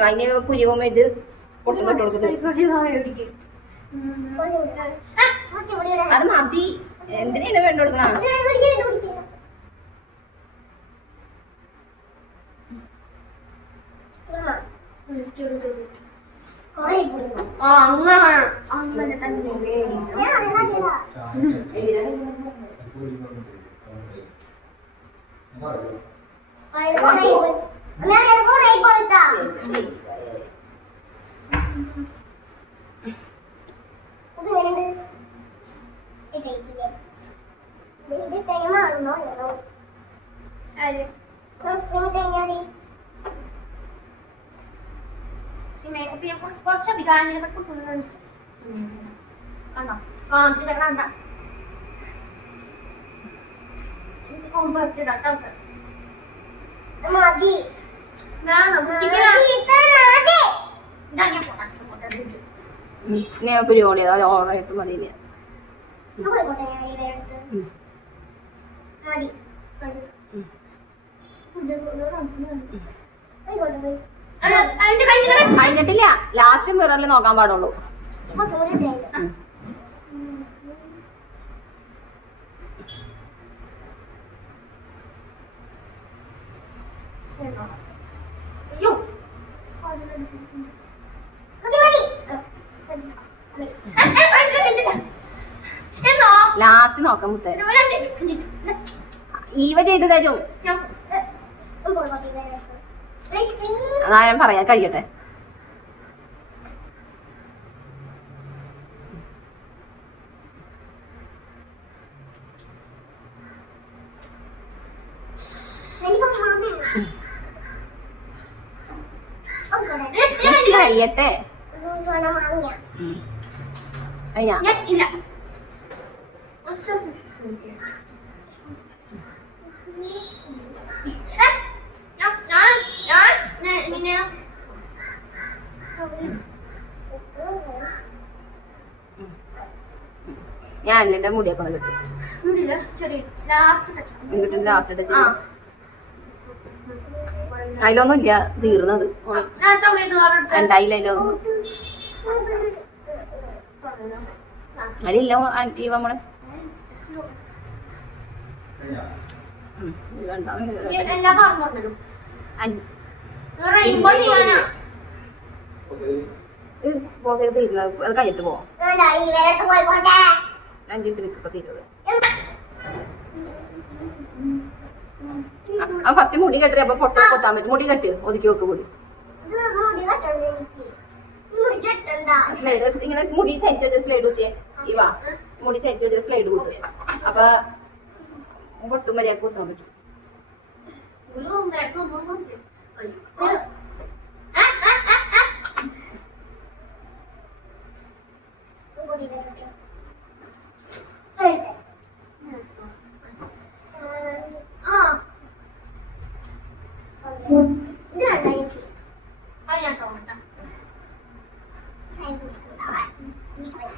അതിന് പുരികുമ്പോ ഇത് പൊട്ടു തൊട്ട് കൊടുക്കുന്നത് അത് മതി. എന്തിനാ വേണ്ട കൊടുക്കണ? ആ അങ്ങനെ കുറച്ചധികം അങ്ങനെ ഫുൾ കണ്ടോ? കാണിച്ചിട്ട് കണ്ട? കൊമ്പ് ടൗസർ മതി. ഞാൻ പുരികോളി അത് മതി കഴിഞ്ഞിട്ടില്ല. ലാസ്റ്റ് മിററിൽ നോക്കാൻ പാടുള്ളൂ. ഇങ്ങോട്ട് കൂടെ ഇട്ടേക്ക്. ഉം. അയ്യോ മതി മതി എന്നോ ലാസ്റ്റ് നോക്കാൻ മുത്തേ. ഈവ ചെയ്ത് തരും. ഞാൻ പറയാൻ കഴിയട്ടെ. കഴിയട്ടെ? ഞാൻ എന്റെ മുടിയൊക്കെ ഒന്ന് കിട്ടും. ലാസ്റ്റ് ലാസ്റ്റ് അതിലൊന്നും ഇല്ല തീർന്നത് ഉണ്ടായില്ലല്ലോ അതിലില്ല ജീവ നമ്മൾ അഞ്ച്- അത് കഴിഞ്ഞിട്ട് പോവാം. പോയിക്കോട്ടെ. അഞ്ചിട്ട് നിൽക്കപ്പോ തീരുന്നത് ഫസ്റ്റ് മുടി കെട്ടി അപ്പൊ പൊട്ട കൊത്താൻ പറ്റും. മുടി കെട്ട് ഒതുക്കി വെക്ക് കെട്ടണ്ട സ്ലൈഡ് ഇങ്ങനെ മുടി ചരിച്ചു വെച്ച സ്ലൈഡ് കുത്തിയേ. ഇവാ മുടി ചരിച്ചു വെച്ച സ്ലൈഡ് കുത്ത് അപ്പൊ പൊട്ടും വരെയൊക്കെ കുത്താൻ പറ്റും മുടി കെട്ടണ്ട എടുത്ത്. ആ ഇത് കണ്ടോ എനിക്ക് അത് ഞാൻ തോന്നട്ടെ സൈഡ് കൊടുക്കണ്ട. ഈ സൈഡ്.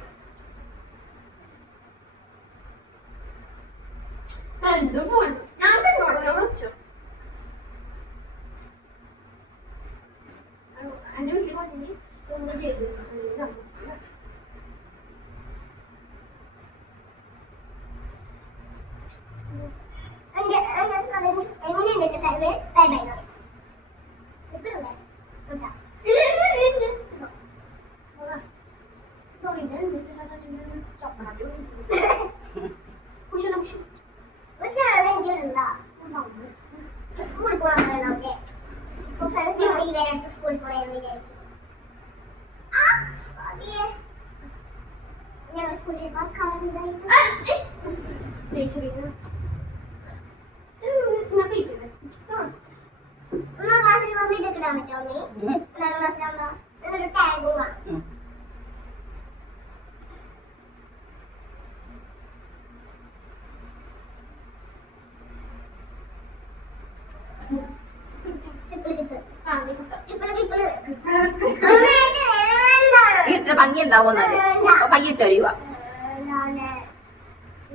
എന്ത് പോയി ഞാൻ ഇവിടെ വെച്ചു എന്റെ വീട്ടിൽ കൊണ്ടുപോയി ഒന്നും ചെയ്തു എന്റെ എന്റെ അത് എങ്ങനെയുണ്ട് എന്റെ സൈഡ് ബൈ ബൈ പറയും. ഇപ്പഴും ബൈ. കേട്ടോ? പക്ഷെ അത് എനിക്കുണ്ടാ സ്കൂളിൽ പോകാൻ പറയണമൊക്കെ ഇപ്പൊ ഫ്രണ്ട്സ് ഞങ്ങൾ ഇവരുടെ അടുത്ത് സ്കൂളിൽ പോകണമെന്ന് വിചാരിക്കും ആ, അതെ. ഞങ്ങൾ സ്കൂളിൽ പോകാൻ കാണുന്നതായിരിക്കും ഒന്നാം ക്ലാസ്സിൽ മമ്മി ഇതൊക്കെ ഇടാൻ പറ്റുമോ മമ്മി ഉം. ഒന്നാം ക്ലാസ്സിലാകുമ്പോ എന്നൊരു ടാഗും കാണും ഉം. ഇപ്പിൾ കിപ്പ്. ഇപ്പിൾ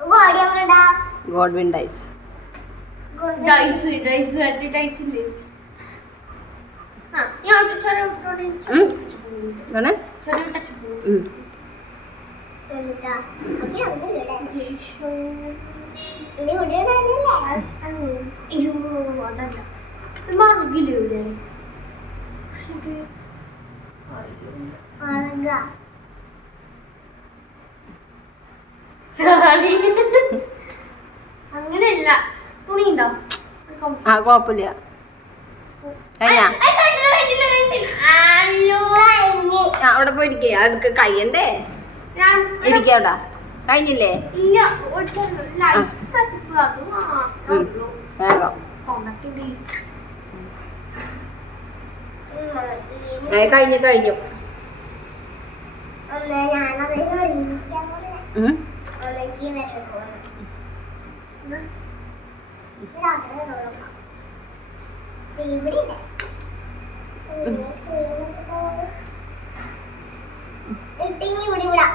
നമ്മളുടെ ഗോഡ്വിൻ ഡൈസ് ഗോൾഡൻ ഡൈസ് ഡൈസ് ഡൈസ് ഇല്ലേ? ആ ഞാൻ ചെറിയ അങ്ങനെയല്ല തുണിയുണ്ടോ ആ കുഴപ്പമില്ല അവിടെ പോയിരിക്കേ. അടുക്ക കഴിയണ്ടേ? ഞാൻ ഇരിക്കവിടെ കഴിഞ്ഞില്ലേ? ഇല്ല അത് വേഗം. ഏ, കഴിഞ്ഞു കഴിഞ്ഞു.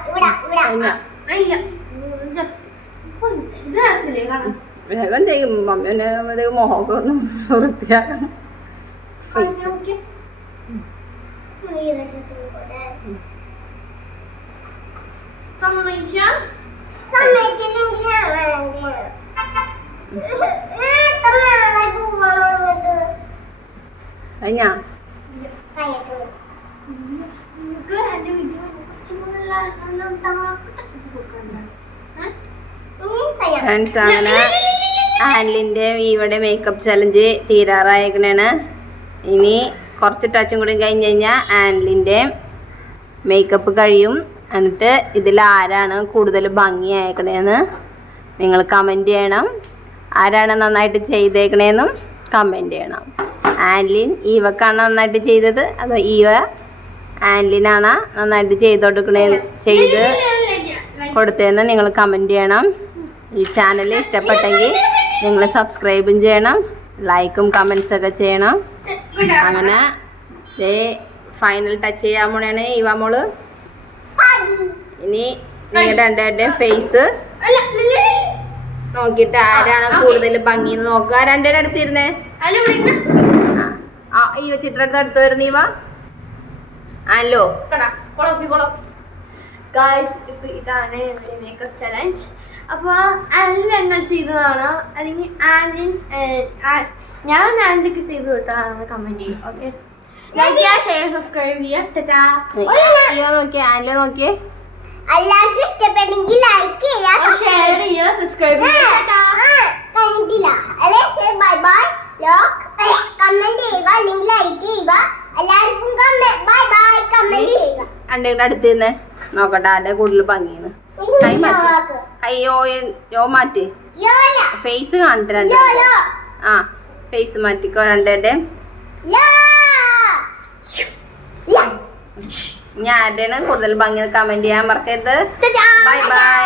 ഇവിടെ ഇവിടെ ഇവിടെ ഇവിടെ ഇത് രസമില്ലേ കാണാൻ വേഗം ചെയ്യും മമ്മീനെ ഇത് മുഖമൊക്കെ ഒന്ന് വൃത്തിയാക്കണം ഫേസ് നോക്കി സമ്മതിച്ച സമ്മതിച്ചില്ലെങ്കിൽ ഞാൻ വേണ്ടി എത്ര നാളായി ഫ്രണ്ട്സ് അങ്ങനെ ആൻലിന്റെ ഇവിടെ മേക്കപ്പ് ചലഞ്ച് തീരാറായേക്കണാണ്. ഇനി കുറച്ച് ടച്ചും കൂടി കഴിഞ്ഞ് കഴിഞ്ഞാൽ ആൻലിന്റെ മേക്കപ്പ് കഴിയും. എന്നിട്ട് ഇതിൽ ആരാണ് കൂടുതൽ ഭംഗിയായേക്കണേന്ന് നിങ്ങൾ കമന്റ് ചെയ്യണം. ആരാണ് നന്നായിട്ട് ചെയ്തേക്കണേന്നും കമന്റ് ചെയ്യണം. ആൻലിൻ ഈവക്കാണ് നന്നായിട്ട് ചെയ്തത്? അതോ ഈവ ആൻലിനാണ് നന്നായിട്ട് ചെയ്ത് കൊടുക്കണേ ചെയ്ത് കൊടുത്തതെന്ന് നിങ്ങൾ കമന്റ് ചെയ്യണം. ഈ ചാനൽ ഇഷ്ടപ്പെട്ടെങ്കിൽ നിങ്ങൾ സബ്സ്ക്രൈബും ചെയ്യണം ലൈക്കും കമൻസ് ഒക്കെ ചെയ്യണം. അങ്ങനെ ദേ ഫൈനൽ ടച്ച് ചെയ്യാൻ പോണേണ് ഇവ മോൾ. ഇനി നിങ്ങളുടെ രണ്ടുപേരുടെയും ഫേസ് നോക്കിയിട്ട് ആരാണ് കൂടുതൽ ഭംഗി നോക്കുക. രണ്ടുപേരുടെ അടുത്തിരുന്നേ. ആ ഈ ചിത്രത്തെ അടുത്ത് വരുന്ന ഇവ. ഹലോ ഇതാണ് മേക്കപ്പ് ചലഞ്ച് അപ്പൊ ആൻലിൻ എന്നാൽ ചെയ്തതാണ്. അല്ലെങ്കിൽ ആൻഡിൻ ഞാൻ ആൻലിക്ക് ചെയ്തു കൊടുത്തതാണെന്ന് കമന്റ് ചെയ്യും ഓക്കെ ലൈക്ക് ചെയ്യുക ഷെയർ സബ്സ്ക്രൈബ് ചെയ്യുക ടാറ്റാ ഇവ നോക്കിയേ ആനില നോക്കിയേ. എല്ലാവർക്കും ഇഷ്ടപ്പെട്ടെങ്കിൽ ലൈക്ക് ഷെയർ ചെയ്യുക സബ്സ്ക്രൈബ് കഴിഞ്ഞിട്ടില്ല. അല്ലെ ബൈ ബൈ ലോക്ക് കമന്റ് ചെയ്യുക അല്ലെങ്കിൽ ലൈക്ക് ചെയ്യുക. എല്ലാവർക്കും ബൈ ബൈ കമന്റ് ചെയ്യുക. അടുത്ത് നിന്ന് നോക്കട്ടെ ആരുടെ കൂടുതൽ ഭംഗിന്ന് കൈ മാറ്റി അയ്യോ യോ മാറ്റി. ഫേസ് കാണിട്ട് ആ ഫേസ് മാറ്റിക്കോ രണ്ടേടെ ഞാൻ ആരുടെയാണ് കൂടുതൽ ഭംഗി കമന്റ് ചെയ്യാൻ മറക്കരുത്. Bye bye